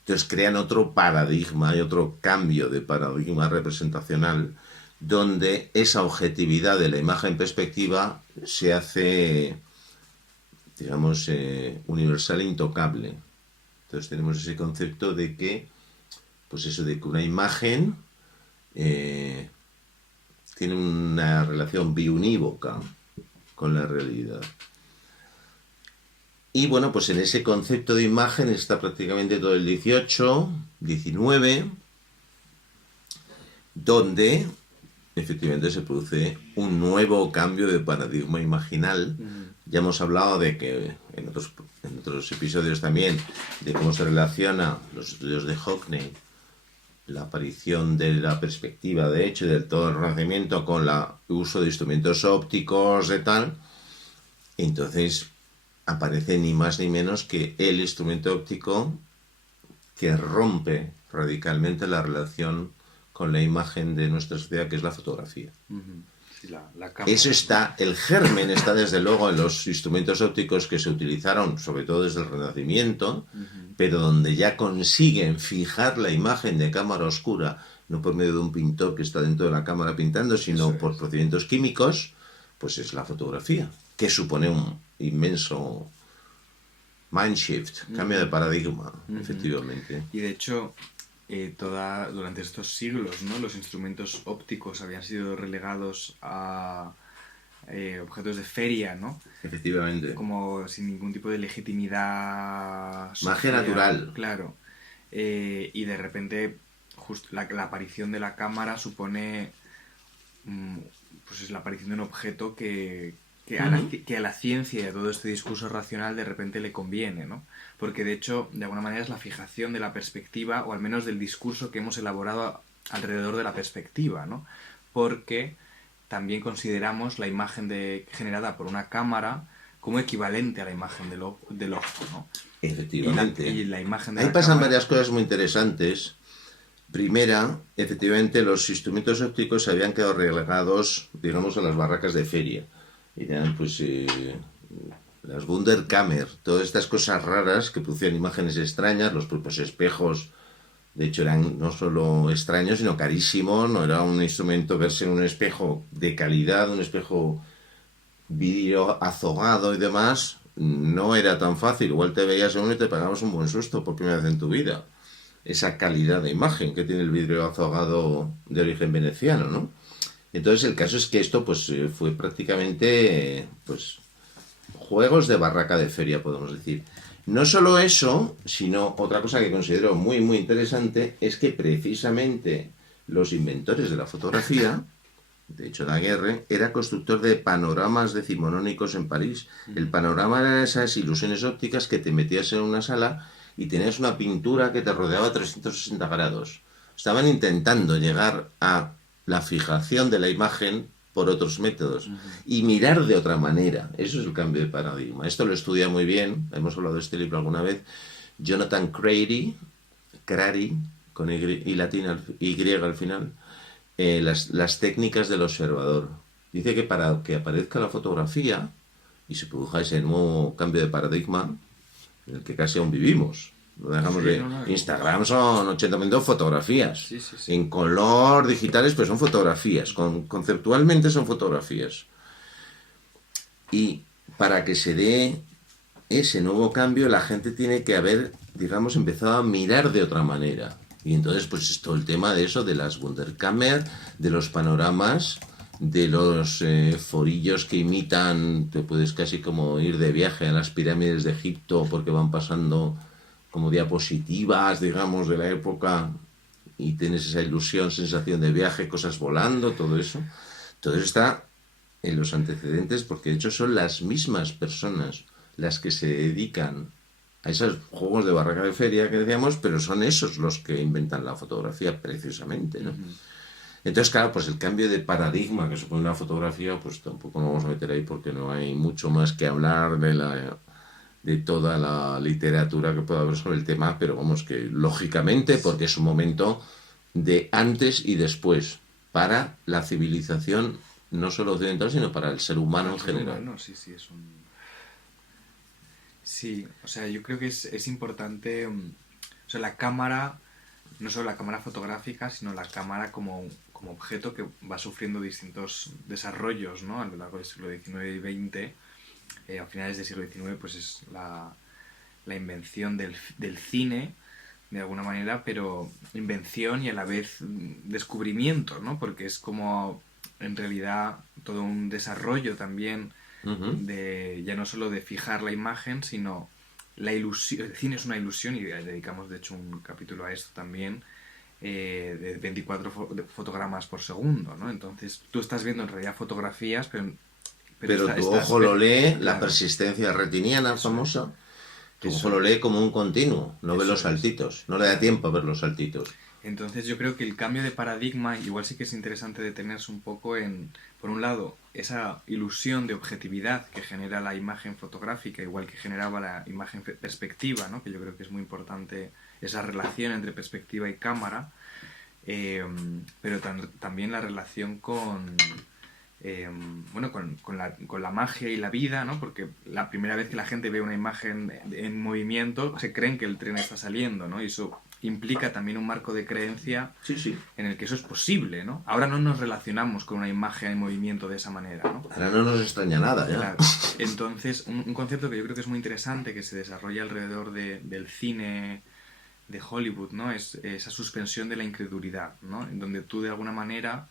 Entonces crean otro paradigma y otro cambio de paradigma representacional donde esa objetividad de la imagen perspectiva se hace, digamos, universal e intocable. Entonces tenemos ese concepto de que, pues eso, de que una imagen tiene una relación biunívoca con la realidad. Y bueno, pues en ese concepto de imagen está prácticamente todo el 18, 19, donde efectivamente se produce un nuevo cambio de paradigma imaginal. Ya hemos hablado de que en otros episodios también, de cómo se relaciona los estudios de Hockney, la aparición de la perspectiva, de hecho, del todo el Renacimiento con el uso de instrumentos ópticos y tal. Entonces aparece ni más ni menos que el instrumento óptico que rompe radicalmente la relación con la imagen de nuestra sociedad, que es la fotografía. Sí, la cámara. Eso está, el germen está desde luego en los instrumentos ópticos que se utilizaron, sobre todo desde el Renacimiento, pero donde ya consiguen fijar la imagen de cámara oscura, no por medio de un pintor que está dentro de la cámara pintando, sino por procedimientos químicos, pues es la fotografía, que supone un inmenso mindshift, cambio de paradigma, efectivamente. Y de hecho, durante estos siglos, ¿no? Los instrumentos ópticos habían sido relegados a objetos de feria, ¿no? Efectivamente. Como sin ningún tipo de legitimidad social, magia natural. Claro. Y de repente, justo la aparición de la cámara supone pues es la aparición de un objeto que a la ciencia y a todo este discurso racional de repente le conviene, ¿no? Porque de hecho, de alguna manera es la fijación de la perspectiva, o al menos del discurso que hemos elaborado alrededor de la perspectiva, ¿no? Porque también consideramos la imagen generada por una cámara como equivalente a la imagen del ojo, ¿no? Efectivamente. Y la imagen de Ahí la pasan cámara... varias cosas muy interesantes. Primera, efectivamente, los instrumentos ópticos se habían quedado relegados, digamos, a las barracas de feria. Eran, pues, las Wunderkammer, todas estas cosas raras que producían imágenes extrañas, los propios espejos, de hecho, eran no solo extraños, sino carísimos. No era un instrumento verse en un espejo de calidad, un espejo vidrio azogado y demás, no era tan fácil. Igual te veías en uno y te pegabas un buen susto por primera vez en tu vida. Esa calidad de imagen que tiene el vidrio azogado de origen veneciano, ¿no? Entonces el caso es que esto pues fue prácticamente pues juegos de barraca de feria, podemos decir. No solo eso, sino otra cosa que considero muy muy interesante es que precisamente los inventores de la fotografía, de hecho Daguerre, era constructor de panoramas decimonónicos en París. El panorama era esas ilusiones ópticas que te metías en una sala y tenías una pintura que te rodeaba a 360 grados. Estaban intentando llegar a la fijación de la imagen por otros métodos y mirar de otra manera. Eso es el cambio de paradigma. Esto lo estudia muy bien, hemos hablado de este libro alguna vez, Jonathan Crary, con y latina Y al final, las técnicas del observador. Dice que para que aparezca la fotografía y se produzca ese nuevo cambio de paradigma en el que casi aún vivimos. Lo dejamos de Instagram, son 80% fotografías. Sí. En color, digitales, pero son fotografías. Conceptualmente son fotografías. Y para que se dé ese nuevo cambio, la gente tiene que haber, digamos, empezado a mirar de otra manera. Y entonces, pues es todo el tema de eso, de las Wunderkammer, de los panoramas, de los forillos que imitan, te puedes casi como ir de viaje a las pirámides de Egipto porque van pasando como diapositivas, digamos, de la época y tienes esa ilusión, sensación de viaje, cosas volando, todo eso. Todo eso está en los antecedentes porque de hecho son las mismas personas las que se dedican a esos juegos de barraca de feria que decíamos, pero son esos los que inventan la fotografía precisamente, ¿no? Entonces, claro, pues el cambio de paradigma que supone la fotografía, pues tampoco nos vamos a meter ahí porque no hay mucho más que hablar de toda la literatura que pueda haber sobre el tema, pero vamos que lógicamente, porque es un momento de antes y después para la civilización no solo occidental, sino para el ser humano en general. Sí, es un... Sí, o sea, yo creo que es importante, o sea, la cámara, no solo la cámara fotográfica, sino la cámara como objeto que va sufriendo distintos desarrollos, ¿no? A lo largo del siglo XIX y XX. A finales del siglo XIX, pues es la invención del cine, de alguna manera, pero invención y a la vez descubrimiento, ¿no? Porque es como, en realidad, todo un desarrollo también Ujú. de, ya no solo de fijar la imagen, sino la ilusión. El cine es una ilusión y dedicamos, de hecho, un capítulo a esto también, de 24 fotogramas por segundo, ¿no? Entonces, tú estás viendo en realidad fotografías, pero Pero tu estás... ojo lo lee, la Claro, persistencia retiniana eso es. famosa, tu ojo Eso lo lee es. como un continuo, no ve los Eso es. saltitos, no le da Claro. tiempo a ver los saltitos. Entonces yo creo que el cambio de paradigma igual sí que es interesante detenerse un poco en, por un lado, esa ilusión de objetividad que genera la imagen fotográfica, igual que generaba la imagen perspectiva, ¿no? Que yo creo que es muy importante esa relación entre perspectiva y cámara, eh, pero también la relación eh, con la magia y la vida, ¿no? Porque la primera vez que la gente ve una imagen en movimiento, se creen que el tren está saliendo, ¿no? Y eso implica también un marco de creencia Sí, sí. en el que eso es posible, ¿no? Ahora no nos relacionamos con una imagen en movimiento de esa manera, ¿no? Ahora no nos extraña nada ya. Claro. Entonces, un concepto que yo creo que es muy interesante, que se desarrolla alrededor del cine de Hollywood, ¿no? Es esa suspensión de la incredulidad, ¿no? En donde tú de alguna manera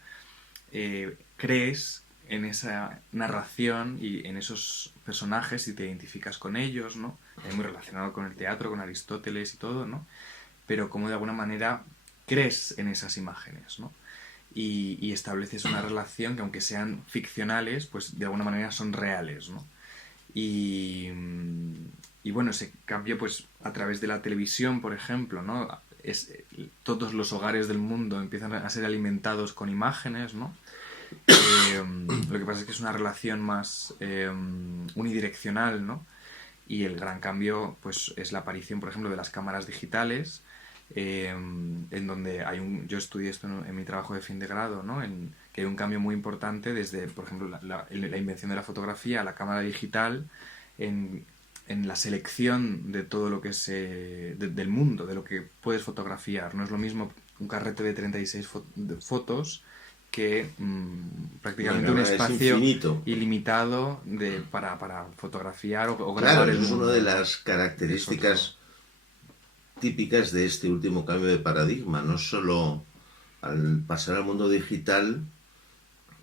crees en esa narración y en esos personajes y te identificas con ellos, ¿no? Es muy relacionado con el teatro, con Aristóteles y todo, ¿no? Pero como de alguna manera crees en esas imágenes, ¿no? Y estableces una relación que aunque sean ficcionales, pues de alguna manera son reales, ¿no? Y, y bueno, ese cambio pues a través de la televisión, por ejemplo, ¿no? Todos los hogares del mundo empiezan a ser alimentados con imágenes, ¿no? Lo que pasa es que es una relación más unidireccional, ¿no? Y el gran cambio pues es la aparición, por ejemplo, de las cámaras digitales, en donde yo estudié esto en mi trabajo de fin de grado, ¿no? Que hay un cambio muy importante desde, por ejemplo, la invención de la fotografía a la cámara digital, en la selección de todo lo que es del mundo, de lo que puedes fotografiar. No es lo mismo un carrete de 36 fotos que prácticamente Bueno, un ahora es espacio infinito. ilimitado para fotografiar o Claro, grabar el eso es una mundo, de ¿no? las Eso otro. características típicas de este último cambio de paradigma. No solo al pasar al mundo digital,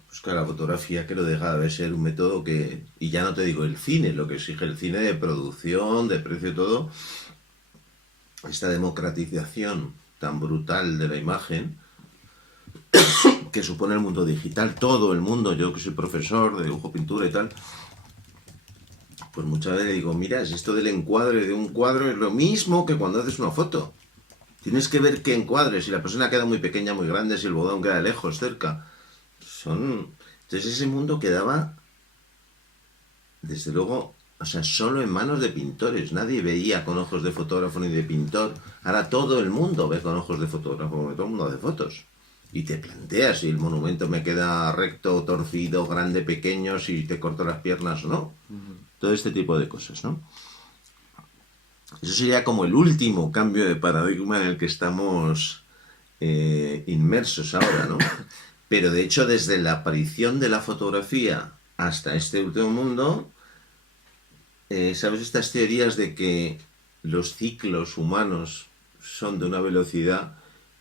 pues que la fotografía que lo deja de ser un método que, y ya no te digo el cine, lo que exige el cine de producción, de precio, todo, esta democratización tan brutal de la imagen que supone el mundo digital, todo el mundo, yo que soy profesor de dibujo, pintura y tal, pues muchas veces le digo, mira, si esto del encuadre de un cuadro es lo mismo que cuando haces una foto. Tienes que ver qué encuadre, si la persona queda muy pequeña, muy grande, si el bodón queda lejos, cerca. Entonces ese mundo quedaba, desde luego, o sea, solo en manos de pintores. Nadie veía con ojos de fotógrafo ni de pintor. Ahora todo el mundo ve con ojos de fotógrafo, porque todo el mundo hace fotos. Y te planteas si el monumento me queda recto, torcido, grande, pequeño, si te corto las piernas o no. Todo este tipo de cosas, ¿no? Eso sería como el último cambio de paradigma en el que estamos inmersos ahora, ¿no? Pero de hecho, desde la aparición de la fotografía hasta este último mundo, ¿sabes estas teorías de que los ciclos humanos son de una velocidad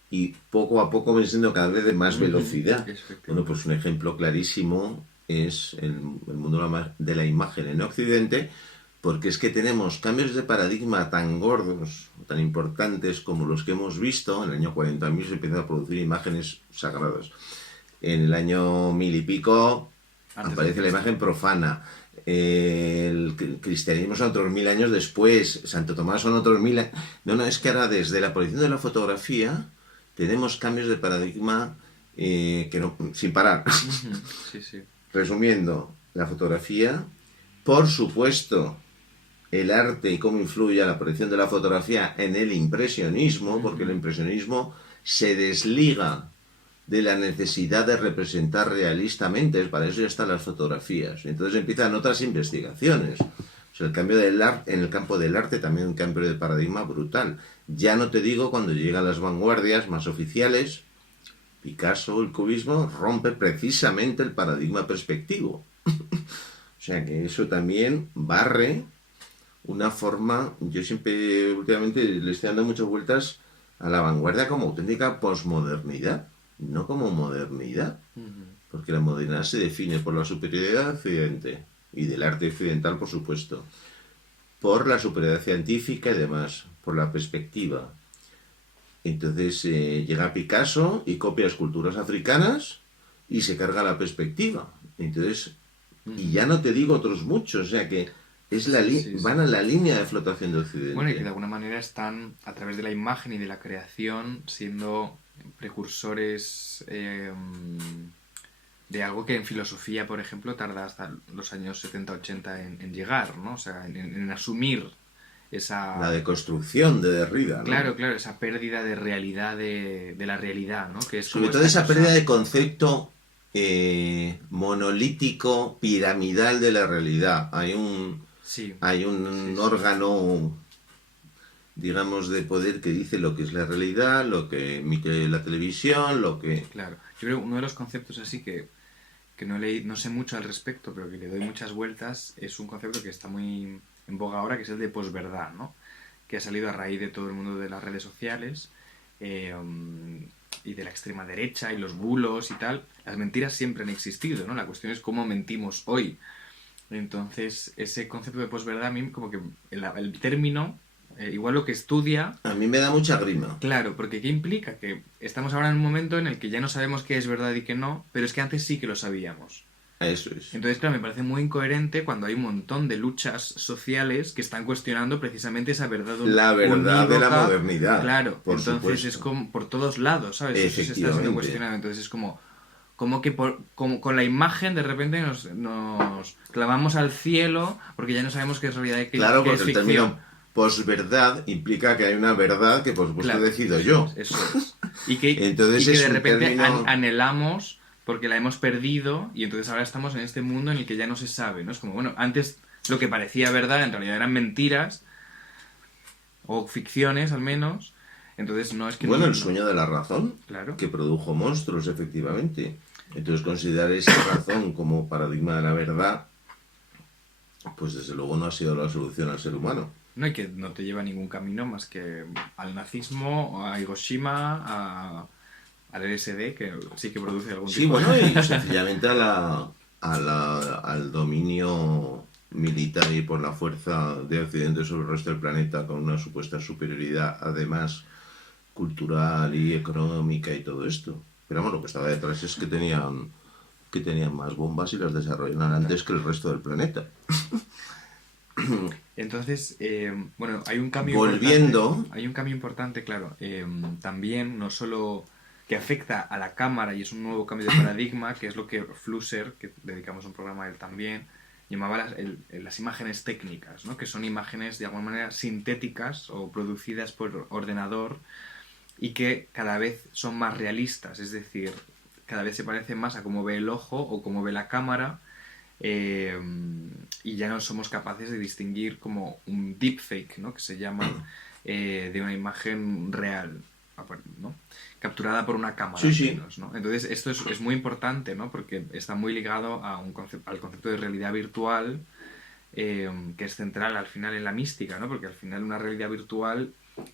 y poco a poco ven siendo cada vez de más velocidad? Bueno, pues un ejemplo clarísimo es el mundo de la imagen en Occidente, porque es que tenemos cambios de paradigma tan gordos, tan importantes como los que hemos visto. En el año 40.000 se empiezan a producir imágenes sagradas. En el año 1000 y pico aparece la imagen profana. El cristianismo son otros 1000 años después. Santo Tomás son otros 1000 años. No, es que ahora desde la aparición de la fotografía tenemos cambios de paradigma que no, sin parar. Sí, sí. Resumiendo, la fotografía, por supuesto, el arte y cómo influye la aparición de la fotografía en el impresionismo, porque el impresionismo se desliga de la necesidad de representar realistamente, para eso ya están las fotografías. Entonces empiezan otras investigaciones. O sea, el cambio del arte, en el campo del arte también un cambio de paradigma brutal. Ya no te digo cuando llegan las vanguardias más oficiales, Picasso, el cubismo, rompe precisamente el paradigma perspectivo. O sea que eso también barre una forma, yo siempre últimamente le estoy dando muchas vueltas a la vanguardia como auténtica posmodernidad, no como modernidad, porque la modernidad se define por la superioridad de Occidente y del arte occidental, por supuesto, por la superioridad científica y demás, por la perspectiva. Entonces llega Picasso y copia esculturas africanas y se carga la perspectiva. Entonces, y ya no te digo otros muchos, o sea que es van a la línea de flotación de Occidente. Bueno, y que de alguna manera están, a través de la imagen y de la creación, siendo precursores de algo que en filosofía, por ejemplo, tarda hasta los años 70-80 en llegar, ¿no? O sea, en asumir esa... La deconstrucción de Derrida, ¿no? Claro, claro, esa pérdida de realidad de la realidad, ¿no? Que es sobre como todo esa cosa... pérdida de concepto monolítico, piramidal de la realidad. Hay un órgano, digamos, de poder que dice lo que es la realidad, lo que emite la televisión, lo que... Claro, yo creo que uno de los conceptos así que no sé mucho al respecto, pero que le doy muchas vueltas, es un concepto que está muy en boga ahora, que es el de posverdad, ¿no? Que ha salido a raíz de todo el mundo de las redes sociales y de la extrema derecha y los bulos y tal. Las mentiras siempre han existido, ¿no? La cuestión es cómo mentimos hoy. Entonces, ese concepto de posverdad, a mí como que el término, igual lo que estudia... A mí me da mucha grima. Claro, porque ¿qué implica? Que estamos ahora en un momento en el que ya no sabemos qué es verdad y qué no, pero es que antes sí que lo sabíamos. Eso es. Entonces, claro, me parece muy incoherente cuando hay un montón de luchas sociales que están cuestionando precisamente esa verdad la verdad unívoca. De la modernidad. Claro, por entonces supuesto. Es como por todos lados, ¿sabes? Eso se está siendo cuestionado. Entonces es como que como con la imagen de repente nos clavamos al cielo porque ya no sabemos qué es realidad y qué es ficción. El término posverdad implica que hay una verdad que por supuesto decido yo. Eso es. Y que, entonces de repente anhelamos porque la hemos perdido y entonces ahora estamos en este mundo en el que ya no se sabe, ¿no? Es como, bueno, antes lo que parecía verdad en realidad eran mentiras o ficciones al menos, entonces no es que... Bueno, el sueño de la razón, claro, que produjo monstruos, efectivamente. Entonces considerar esa razón como paradigma de la verdad, pues desde luego no ha sido la solución al ser humano. No, y que no te lleva a ningún camino más que al nazismo, a Hiroshima, al LSD, que sí que produce algún tipo de... Sí, bueno, y sencillamente al dominio militar y por la fuerza de Occidente sobre el resto del planeta con una supuesta superioridad, además cultural y económica y todo esto. Pero bueno, lo que estaba detrás es que tenían más bombas y las desarrollaron antes que el resto del planeta. Entonces, bueno, hay un cambio importante, claro. También no solo que afecta a la cámara y es un nuevo cambio de paradigma, que es lo que Flusser, que dedicamos un programa a él también, llamaba las imágenes técnicas, ¿no? Que son imágenes de alguna manera sintéticas o producidas por ordenador y que cada vez son más realistas, es decir, cada vez se parecen más a cómo ve el ojo o cómo ve la cámara. Y ya no somos capaces de distinguir como un deepfake, ¿no? Que se llama, de una imagen real, ¿no? Capturada por una cámara. Sí, sí. Menos, ¿no? Entonces esto es muy importante, ¿no? Porque está muy ligado a al concepto de realidad virtual, que es central al final en la mística, ¿no? Porque al final una realidad virtual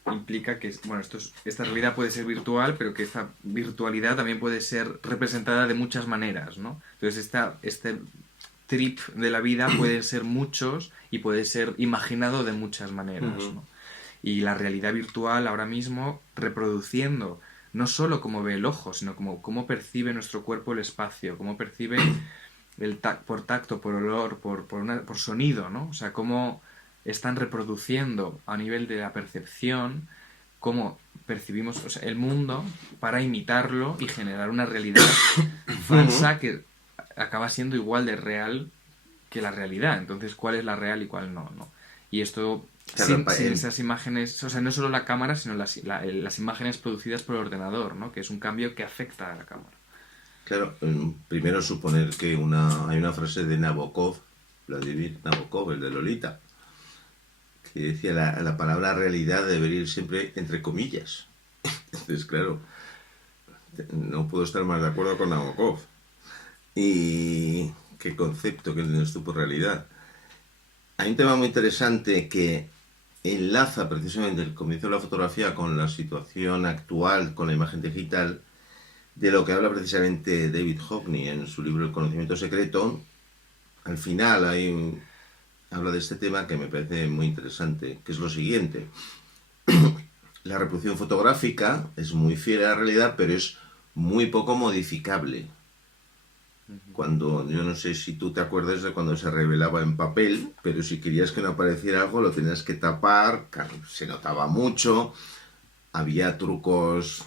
implica que, bueno, esta realidad puede ser virtual, pero que esta virtualidad también puede ser representada de muchas maneras, ¿no? Entonces este trip de la vida puede ser muchos y puede ser imaginado de muchas maneras, ¿no? Y la realidad virtual ahora mismo reproduciendo no solo cómo ve el ojo, sino como cómo percibe nuestro cuerpo el espacio, cómo percibe por tacto, por olor, por sonido, ¿no? O sea, cómo están reproduciendo a nivel de la percepción cómo percibimos, o sea, el mundo para imitarlo y generar una realidad falsa que acaba siendo igual de real que la realidad. Entonces, ¿cuál es la real y cuál no? Y esto, sin esas imágenes, o sea, no solo la cámara, sino las imágenes producidas por el ordenador, ¿no? Que es un cambio que afecta a la cámara. Claro, primero suponer que hay una frase de Nabokov, Vladimir Nabokov, el de Lolita, que decía la palabra realidad debe ir siempre entre comillas. Entonces, claro, no puedo estar más de acuerdo con Nabokov. Y qué concepto que tienes tú por realidad. hay un tema muy interesante que enlaza precisamente el comienzo de la fotografía con la situación actual, con la imagen digital, de lo que habla precisamente David Hockney en su libro El conocimiento secreto. Al final habla de este tema que me parece muy interesante, que es lo siguiente. La reproducción fotográfica es muy fiel a la realidad, pero es muy poco modificable. Cuando, yo no sé si tú te acuerdas de cuando se revelaba en papel, pero si querías que no apareciera algo lo tenías que tapar, se notaba mucho, había trucos,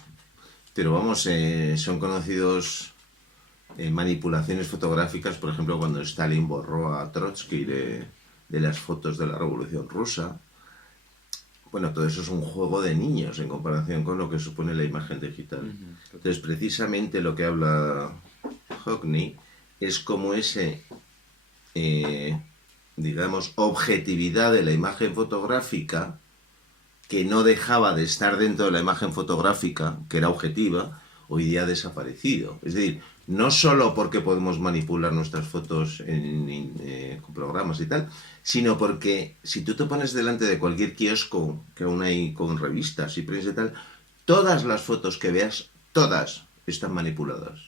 pero vamos, son conocidos manipulaciones fotográficas, por ejemplo, cuando Stalin borró a Trotsky de las fotos de la Revolución Rusa. Bueno, todo eso es un juego de niños en comparación con lo que supone la imagen digital. Entonces, precisamente lo que habla Hockney es como digamos, objetividad de la imagen fotográfica, que no dejaba de estar dentro de la imagen fotográfica, que era objetiva, hoy día ha desaparecido. Es decir, no solo porque podemos manipular nuestras fotos con programas y tal, sino porque si tú te pones delante de cualquier kiosco que aún hay con revistas y prensa y tal, todas las fotos que veas, todas están manipuladas.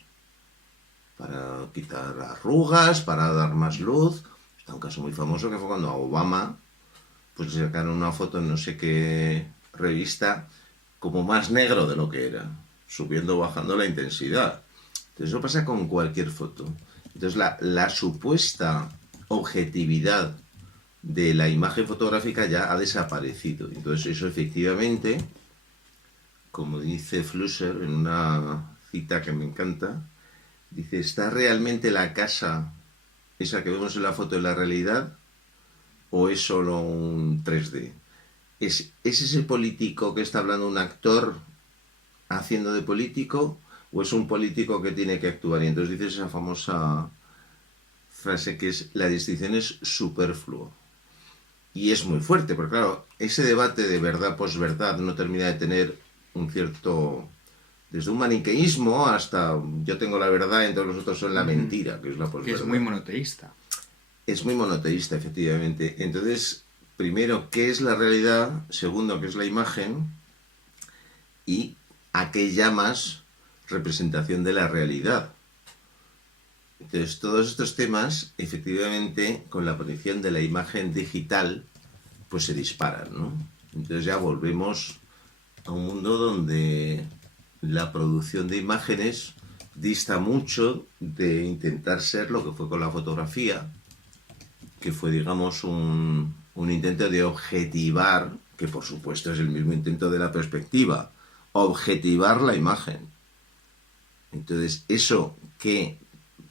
Para quitar arrugas, para dar más luz. Está un caso muy famoso que fue cuando a Obama pues le sacaron una foto en no sé qué revista como más negro de lo que era, subiendo o bajando la intensidad. Entonces eso pasa con cualquier foto. Entonces la supuesta objetividad de la imagen fotográfica ya ha desaparecido. Entonces eso efectivamente, como dice Flusser en una cita que me encanta, dice, ¿está realmente la casa, esa que vemos en la foto, en la realidad? ¿O es solo un 3D? ¿Es ese político que está hablando un actor haciendo de político? ¿O es un político que tiene que actuar? Y entonces dice esa famosa frase que es, la distinción es superfluo. Y es muy fuerte, porque claro, ese debate de verdad-posverdad no termina de tener un cierto... Desde un maniqueísmo hasta yo tengo la verdad y todos los otros son la mentira, que es la posverdad. Que es muy monoteísta. Es muy monoteísta, efectivamente. Entonces, primero, ¿qué es la realidad? Segundo, ¿qué es la imagen? Y ¿a qué llamas representación de la realidad? Entonces, todos estos temas, efectivamente, con la aparición de la imagen digital, pues se disparan, ¿no? Entonces ya volvemos a un mundo donde la producción de imágenes dista mucho de intentar ser lo que fue con la fotografía, que fue, digamos, un intento de objetivar, que por supuesto es el mismo intento de la perspectiva, objetivar la imagen. Entonces, eso que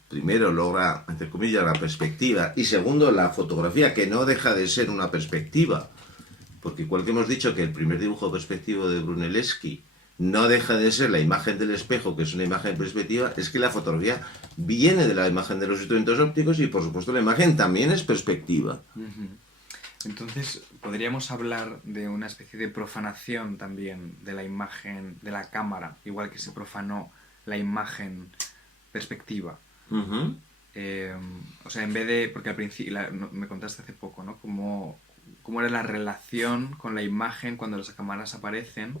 primero logra, entre comillas, la perspectiva, y segundo, la fotografía, que no deja de ser una perspectiva, porque igual que hemos dicho que el primer dibujo perspectivo de Brunelleschi no deja de ser la imagen del espejo, que es una imagen perspectiva, es que la fotografía viene de la imagen de los instrumentos ópticos y por supuesto la imagen también es perspectiva. Entonces, podríamos hablar de una especie de profanación también de la imagen, de la cámara, igual que se profanó la imagen perspectiva. O sea, en vez de... Porque al principio, me contaste hace poco, ¿no? Cómo era la relación con la imagen cuando las cámaras aparecen,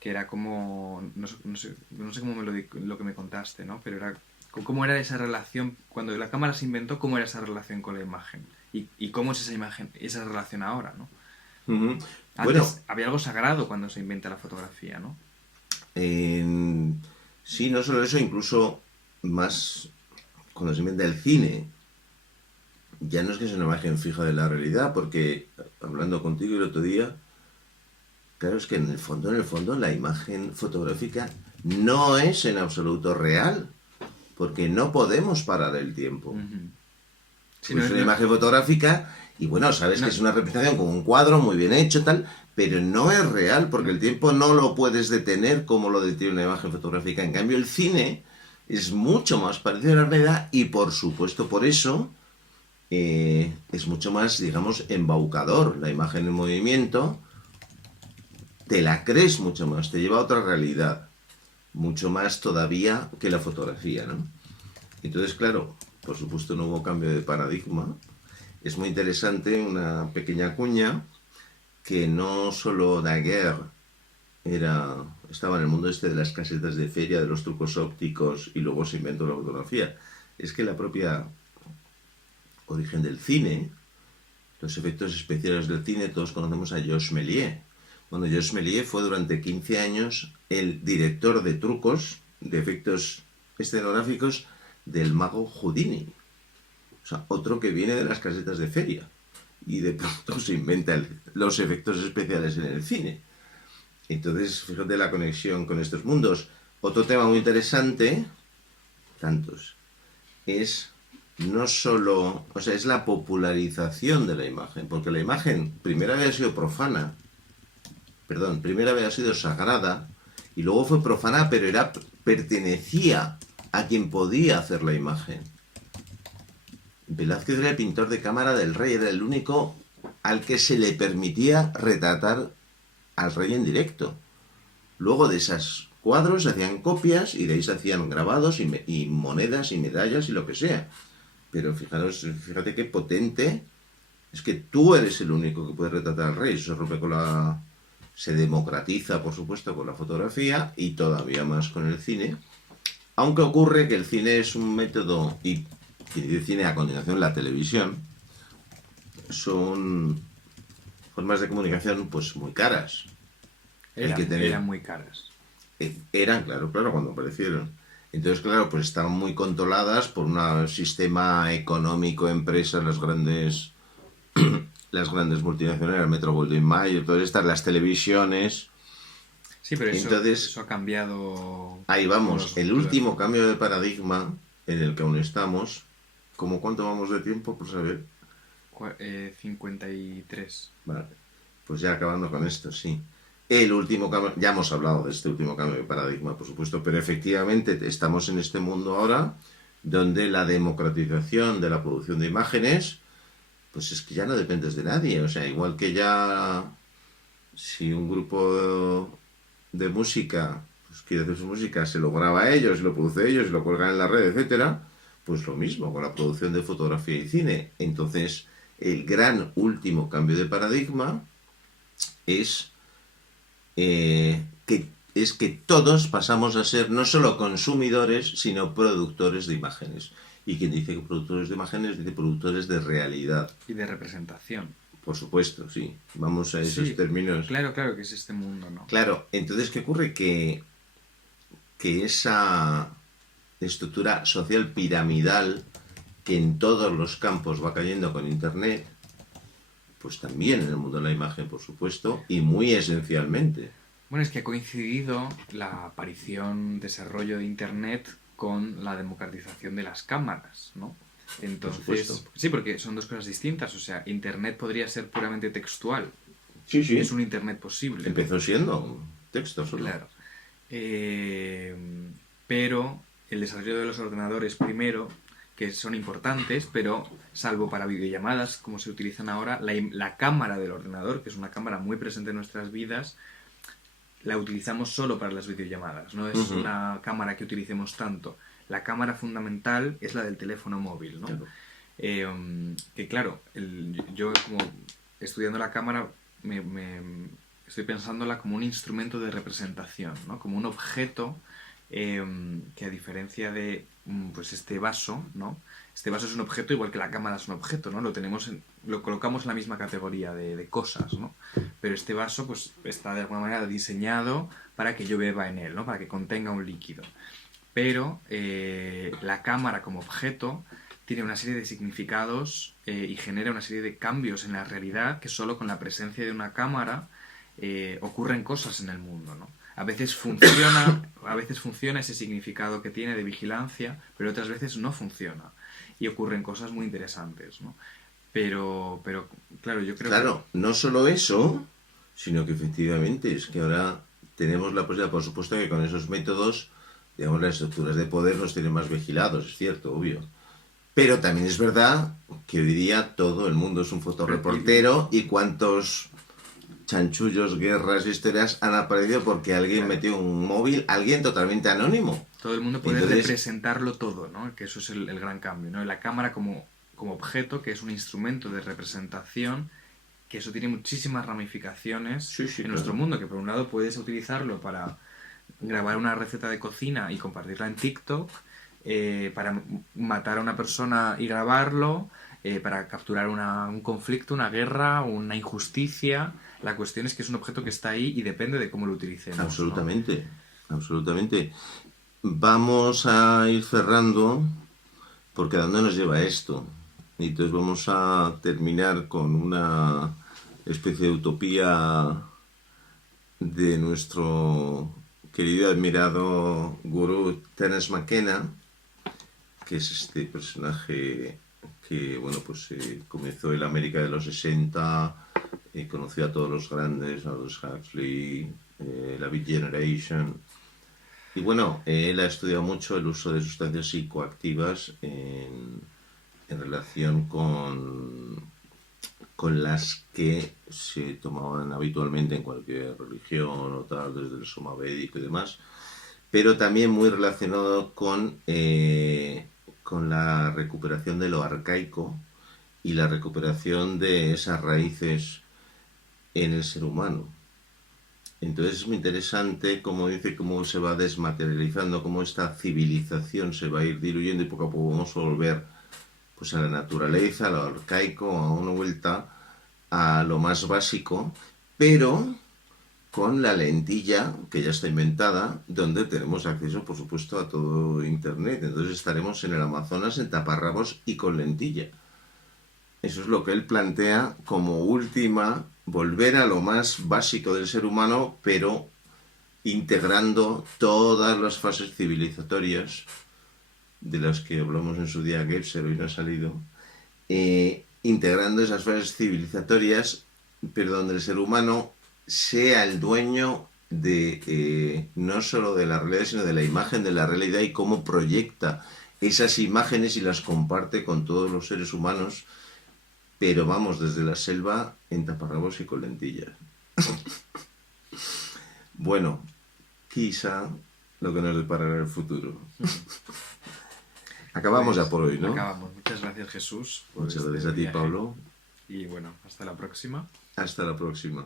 que era como... No sé cómo lo que me contaste, ¿no? Pero era... ¿Cómo era esa relación? Cuando la cámara se inventó, ¿cómo era esa relación con la imagen? ¿Y cómo es esa imagen, esa relación ahora, ¿no? Antes Bueno, había algo sagrado cuando se inventa la fotografía, ¿no? Sí, no solo eso, incluso más cuando se inventa el cine, ya no es que sea una imagen fija de la realidad, porque hablando contigo el otro día, claro, es que en el fondo, la imagen fotográfica no es en absoluto real, porque no podemos parar el tiempo. Sí, Pues no, una imagen fotográfica, y bueno, sabes que es una representación con un cuadro muy bien hecho, tal, pero no es real, porque el tiempo no lo puedes detener como lo detiene una imagen fotográfica. En cambio, el cine es mucho más parecido a la realidad y, por supuesto, por eso es mucho más, digamos, embaucador. La imagen en movimiento te la crees mucho más, te lleva a otra realidad, mucho más todavía que la fotografía, ¿no? Entonces, claro, por supuesto no hubo cambio de paradigma. es muy interesante, una pequeña cuña, que no solo Daguerre estaba en el mundo este de las casetas de feria, de los trucos ópticos, y luego se inventó la fotografía. Es que la propia origen del cine, los efectos especiales del cine, todos conocemos a Georges Méliès. Bueno, Georges Méliès fue durante 15 años el director de trucos, de efectos escenográficos del mago Houdini. O sea, otro que viene de las casetas de feria. Y de pronto se inventan los efectos especiales en el cine. Entonces, fíjate la conexión con estos mundos. Otro tema muy interesante, tantos, es no solo, o sea, es la popularización de la imagen, porque la imagen primero había sido primero había sido sagrada y luego fue profana, pero pertenecía a quien podía hacer la imagen. Velázquez era el pintor de cámara del rey, era el único al que se le permitía retratar al rey en directo. Luego de esos cuadros se hacían copias y de ahí se hacían grabados y monedas y medallas y lo que sea. Pero fíjate qué potente es que tú eres el único que puede retratar al rey. Eso se democratiza, por supuesto, con la fotografía y todavía más con el cine. Aunque ocurre que el cine es un método, y el cine a continuación la televisión, son formas de comunicación pues muy caras. Eran muy caras. Eran, claro, cuando aparecieron. Entonces, claro, pues estaban muy controladas por un sistema económico, empresas, las grandes multinacionales, Metro Goldwyn Mayer, todas estas, las televisiones. Sí, pero eso ha cambiado. Ahí vamos, el último cambio de paradigma en el que aún estamos. ¿Cuánto vamos de tiempo, por saber? 53. Vale, pues ya acabando con esto, sí. El último cambio, ya hemos hablado de este último cambio de paradigma, por supuesto, pero efectivamente estamos en este mundo ahora donde la democratización de la producción de imágenes, pues es que ya no dependes de nadie. O sea, igual que ya si un grupo de música pues quiere hacer su música, se lo graba ellos, lo produce ellos, lo cuelgan en la red, etcétera, pues lo mismo con la producción de fotografía y cine. Entonces, el gran último cambio de paradigma es que todos pasamos a ser no solo consumidores, sino productores de imágenes. Y quien dice que productores de imágenes, dice productores de realidad. Y de representación. Por supuesto, sí. Vamos a esos términos. Claro, que es este mundo, ¿no? Claro, entonces, ¿qué ocurre? Que esa estructura social piramidal que en todos los campos va cayendo con Internet, pues también en el mundo de la imagen, por supuesto, y muy esencialmente. Bueno, es que ha coincidido la aparición, desarrollo de Internet con la democratización de las cámaras, ¿no? Entonces, sí, porque son dos cosas distintas. O sea, Internet podría ser puramente textual. Sí, sí. Es un Internet posible. Empezó siendo texto solo. Claro. Pero el desarrollo de los ordenadores primero, que son importantes, pero salvo para videollamadas, como se utilizan ahora, la cámara del ordenador, que es una cámara muy presente en nuestras vidas, la utilizamos solo para las videollamadas. No es una cámara que utilicemos tanto. La cámara fundamental es la del teléfono móvil, ¿no? Claro. Que claro, yo como estudiando la cámara estoy pensándola como un instrumento de representación, ¿no? Como un objeto que a diferencia de pues este vaso, ¿no? Este vaso es un objeto igual que la cámara es un objeto, ¿no? Lo colocamos en la misma categoría de cosas, ¿no? Pero este vaso pues está de alguna manera diseñado para que yo beba en él, ¿no? Para que contenga un líquido. Pero la cámara como objeto tiene una serie de significados y genera una serie de cambios en la realidad que solo con la presencia de una cámara ocurren cosas en el mundo, ¿no? A veces funciona ese significado que tiene de vigilancia, pero otras veces no funciona. Y ocurren cosas muy interesantes, ¿no? Pero claro, yo creo Claro, no solo eso, sino que efectivamente es que ahora tenemos la posibilidad, por supuesto, que con esos métodos, digamos, las estructuras de poder nos tienen más vigilados, es cierto, obvio. Pero también es verdad que hoy día todo el mundo es un fotoreportero y cuántos chanchullos, guerras, historias han aparecido porque alguien metió un móvil, alguien totalmente anónimo. Todo el mundo puede representarlo todo, ¿no? Que eso es el gran cambio, ¿no? La cámara como como objeto, que es un instrumento de representación, que eso tiene muchísimas ramificaciones en nuestro mundo, que por un lado puedes utilizarlo para grabar una receta de cocina y compartirla en TikTok, para matar a una persona y grabarlo, para capturar un conflicto, una guerra, una injusticia. La cuestión es que es un objeto que está ahí y depende de cómo lo utilicemos. Absolutamente, ¿no? Absolutamente. Vamos a ir cerrando, porque ¿a dónde nos lleva esto? Y entonces vamos a terminar con una especie de utopía de nuestro querido admirado gurú Terence McKenna, que es este personaje que, bueno, pues comenzó en la América de los 60, conoció a todos los grandes, a los Huxley, la Beat Generation. Y bueno, él ha estudiado mucho el uso de sustancias psicoactivas en relación con las que se tomaban habitualmente en cualquier religión o tal, desde el soma védico y demás, pero también muy relacionado con la recuperación de lo arcaico y la recuperación de esas raíces en el ser humano. Entonces es muy interesante cómo dice cómo se va desmaterializando, cómo esta civilización se va a ir diluyendo y poco a poco vamos a volver pues a la naturaleza, a lo arcaico, a una vuelta a lo más básico, pero con la lentilla que ya está inventada, donde tenemos acceso, por supuesto, a todo Internet. Entonces estaremos en el Amazonas en taparrabos y con lentilla. Eso es lo que él plantea como última, volver a lo más básico del ser humano, pero integrando todas las fases civilizatorias de las que hablamos en su día Gebser, hoy no ha salido, integrando esas fases civilizatorias, pero donde el ser humano sea el dueño de no solo de la realidad, sino de la imagen de la realidad y cómo proyecta esas imágenes y las comparte con todos los seres humanos, pero vamos, desde la selva en taparrabos y con lentillas. Bueno, quizá lo que nos deparará el futuro. Acabamos ya por hoy, ¿no? Acabamos. Muchas gracias, Jesús. Muchas gracias a ti, Pablo. Y bueno, hasta la próxima. Hasta la próxima.